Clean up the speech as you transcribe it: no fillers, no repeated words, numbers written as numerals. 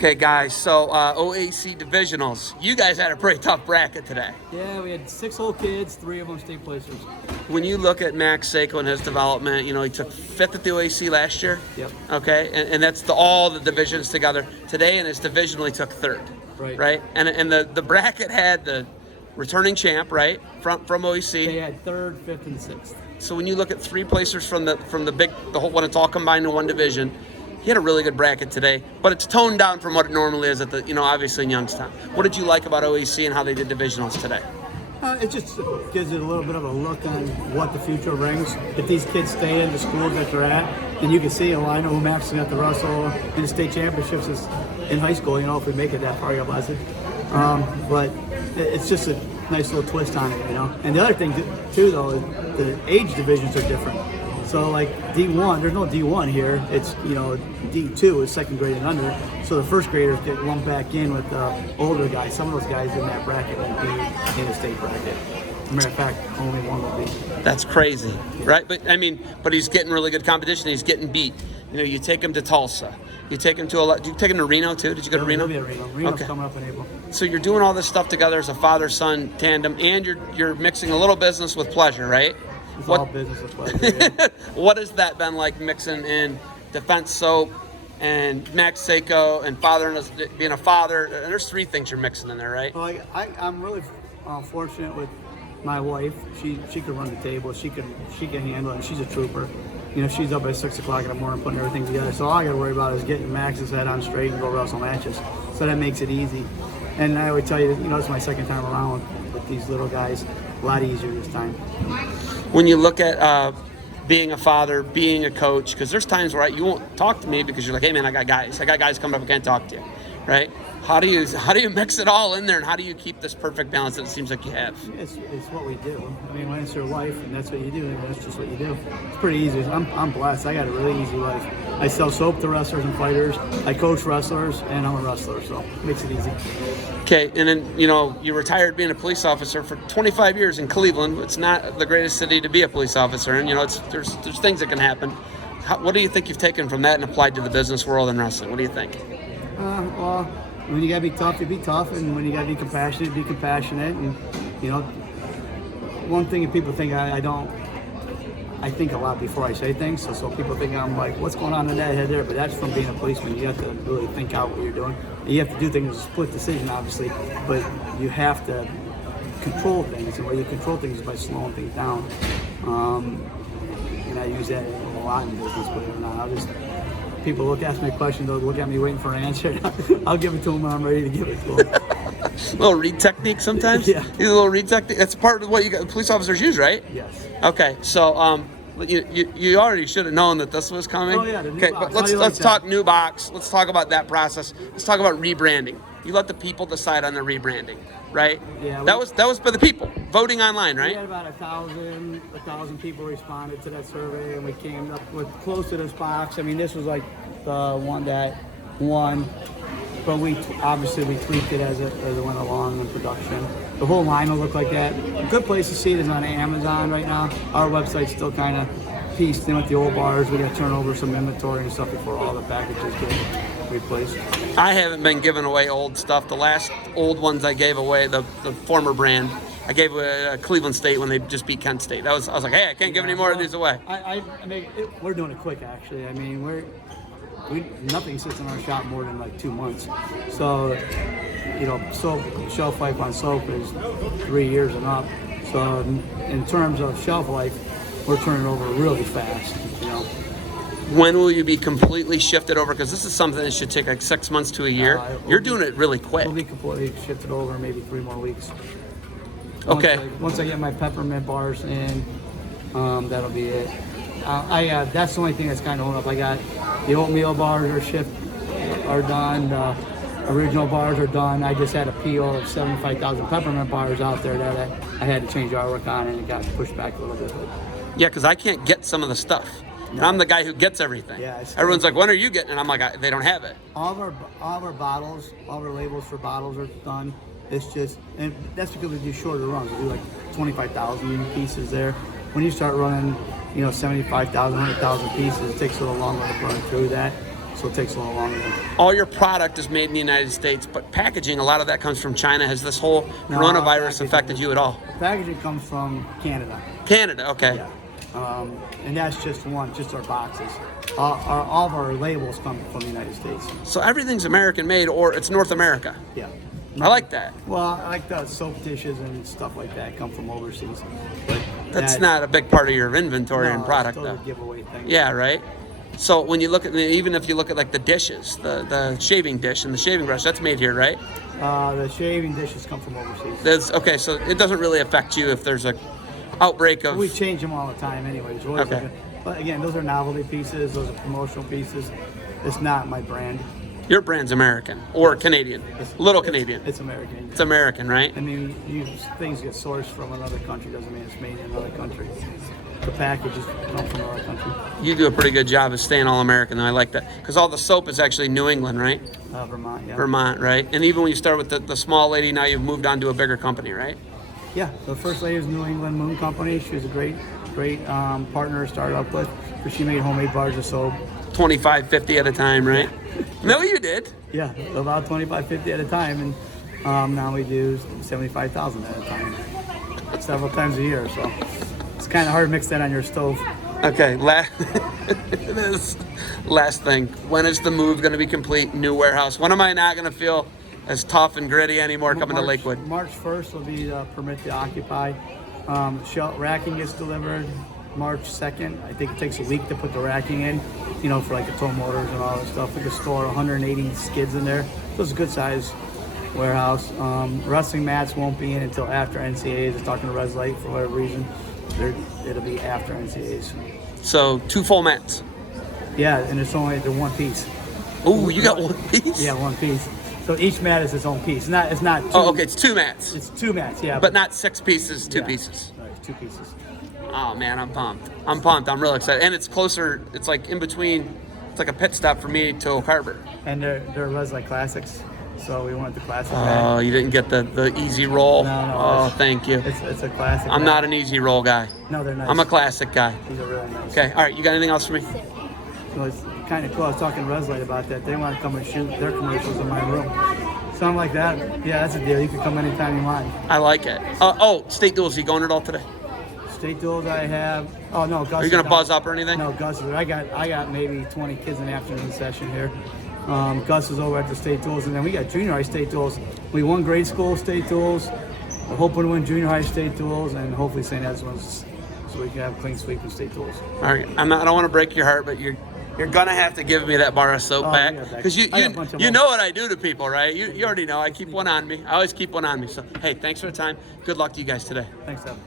Okay, guys, so OAC Divisionals, you guys had a pretty tough bracket today. Yeah, we had 6 whole kids, 3 of them state placers. When you look at Max Sako and his development, you know, he took 5th at the OAC last year. Yep. Okay, and that's all the divisions together. Today in his divisional, he took 3rd. Right? And the bracket had the returning champ, right, from OAC. They had 3rd, 5th, and 6th. So when you look at 3 placers from the whole when it's all combined in one division, he had a really good bracket today, but it's toned down from what it normally is at the, obviously in Youngstown. What did you like about OAC and how they did divisionals today? It just gives it a little bit of a look on what the future brings. If these kids stay in the schools that they're at, then you can see, I know who Max is at the Russell in the state championships is in high school, if we make it that far, God bless it. But it's just a nice little twist on it, And the other thing, too, though, is the age divisions are different. So like D1, there's no D1 here. It's, D2 is 2nd grade and under. So the 1st graders get lumped back in with the older guys. Some of those guys in that bracket won't be in the state bracket. As a matter of fact, only one will be. That's crazy, right? But he's getting really good competition. He's getting beat. You take him to Tulsa. You take him to did you take him to Reno too? Did you go to Reno? He'll be at Reno. Reno's coming up in April. So you're doing all this stuff together as a father-son tandem, and you're mixing a little business with pleasure, right? It's all business with pleasure. Yeah. What has that been like mixing in Defense Soap and Max Sako and being a father? There's 3 things you're mixing in there, right? Well, I'm really fortunate with my wife. She could run the table. She can handle it. And she's a trooper. She's up at 6 o'clock in the morning putting everything together. So all I got to worry about is getting Max's head on straight and go wrestle matches. So that makes it easy. And I would tell you, it's my 2nd time around with these little guys. A lot easier this time. When you look at being a father, being a coach, because there's times where you won't talk to me because you're like, hey man, I got guys coming up, I can't talk to you, right? How do you mix it all in there, and how do you keep this perfect balance that it seems like you have? It's what we do. When it's your life and that's what you do, that's just what you do. It's pretty easy. I'm blessed. I got a really easy life. I sell soap to wrestlers and fighters. I coach wrestlers, and I'm a wrestler, so it makes it easy. Okay, and then you retired being a police officer for 25 years in Cleveland. It's not the greatest city to be a police officer in. There's things that can happen. What do you think you've taken from that and applied to the business world and wrestling? What do you think? Well, when you gotta be tough, you be tough, and when you gotta be compassionate, be compassionate. And one thing that people think I think a lot before I say things. So people think I'm like, what's going on in that head there? But that's from being a policeman. You have to really think out what you're doing. You have to do things as a split decision, obviously, but you have to control things. And the way you control things is by slowing things down. And I use that a lot in business, believe it or not. People ask me a question, they'll look at me waiting for an answer. I'll give it to them when I'm ready to give it to them. A little read technique sometimes? Yeah. A little read technique? That's part of what police officers use, right? Yes. Okay, so you already should have known that this was coming. Oh yeah, the new okay, box. but let's talk new box. Let's talk about that process. Let's talk about rebranding. You let the people decide on the rebranding, right? Yeah. That was by the people voting online, right? We had about 1,000 people responded to that survey, and we came up with close to this box. This was like the one that won, but we tweaked it as it went along in production. The whole line will look like that. A good place to see it is on Amazon right now. Our website's still kind of pieced in with the old bars. We got to turn over some inventory and stuff before all the packages get replaced. I haven't been giving away old stuff. The last old ones I gave away, the former brand, I gave away Cleveland State when they just beat Kent State. I was like, hey, I can't give any more of these away. We're doing it quick, actually. Nothing sits in our shop more than like 2 months. So, soap, shelf life on soap is 3 years and up. So in terms of shelf life, we're turning over really fast, When will you be completely shifted over? Because this is something that should take like 6 months to a year. You're doing it really quick. We'll be completely shifted over in maybe 3 more weeks. Okay. Once I get my peppermint bars in, that'll be it. That's the only thing that's kind of holding up. I got the oatmeal bars are done. The original bars are done. I just had a PO of 75,000 peppermint bars out there that I had to change artwork on, and it got pushed back a little bit. Yeah, because I can't get some of the stuff. And I'm the guy who gets everything. Yeah, everyone's like, when are you getting it? And I'm like, they don't have it. All of our bottles, all of our labels for bottles are done. It's just, and that's because we do shorter runs. We do like 25,000 pieces there. When you start running, 75,000, 100,000 pieces, it takes a little longer to run through that. so it takes a little longer. All your product is made in the United States, but packaging, a lot of that comes from China. Has this whole coronavirus affected you at all? Packaging comes from Canada. Canada, okay. Yeah. And that's just our boxes. All of our labels come from the United States. So everything's American made, or it's North America. Yeah. I like that. Well, I like the soap dishes and stuff like that come from overseas. But That's not a big part of your inventory and product, it's still though. a giveaway thing. Yeah, right? So when you look at even if you look at like the dishes, the shaving dish and the shaving brush, that's made here, right? The shaving dishes come from overseas. Okay, so it doesn't really affect you if there's a outbreak of. We change them all the time, anyways. Okay. But again, those are novelty pieces. Those are promotional pieces. It's not my brand. Your brand's American or Canadian, Canadian. It's American. It's American, right? I mean, things get sourced from another country doesn't mean it's made in another country. The packages come from another country. You do a pretty good job of staying all American, though. I like that because all the soap is actually New England, right? Vermont, yeah. Vermont, right? And even when you start with the small lady, now you've moved on to a bigger company, right? Yeah. The first lady was New England Moon Company. She was a great partner to start up with. Because she made homemade bars of soap. 25, 50 at a time, right? No, you did. Yeah, about 25, 50 at a time, and now we do 75,000 at a time, several times a year. So it's kind of hard to mix that on your stove. Okay, it is. Last thing, when is the move going to be complete? New warehouse. When am I not going to feel as tough and gritty anymore coming to Lakewood? March 1st will be the permit to occupy. Racking gets delivered March 2nd. I think it takes a week to put the racking in, for like the tow motors and all that stuff. We can store 180 skids in there. So it's a good size warehouse. Wrestling mats won't be in until after NCAAs. I was talking to Res Light for whatever reason. It'll be after NCAAs. So 2 full mats. Yeah, and it's only the one piece. Oh, you got one piece? Yeah, one piece. So each mat is its own piece. It's not two. Oh, okay, it's 2 mats. It's 2 mats, yeah. But not 6 pieces, 2 pieces. Right, 2 pieces. Oh man, I'm pumped. I'm real excited. And it's closer, it's like in between, it's like a pit stop for me to Oak Harbor. And they're Res Light Classics. So we wanted the classic Oh, bag. you didn't get the easy roll? No. Oh, thank you. It's a classic I'm bag. not an easy roll guy. No, they're nice. I'm a classic guy. These are really nice. Okay, all right, you got anything else for me? So it's kind of cool. I was talking to Res Light about that. They want to come and shoot their commercials in my room. Something like that. Yeah, that's a deal. You can come anytime you want. I like it. State duels, you going at all today? State duels I have. Oh no, Gus. Are you gonna buzz up or anything? No, Gus is. I got maybe 20 kids in the afternoon session here. Gus is over at the state duels, and then we got junior high state duels. We won grade school state duels. We're hoping to win junior high state duels, and hopefully St. Ed's ones, so we can have clean sweep and state duels. All right, I don't want to break your heart, but you're gonna have to give me that bar of soap back because you know what I do to people, right? You already know. I keep one on me. I always keep one on me. So hey, thanks for the time. Good luck to you guys today. Thanks, Evan.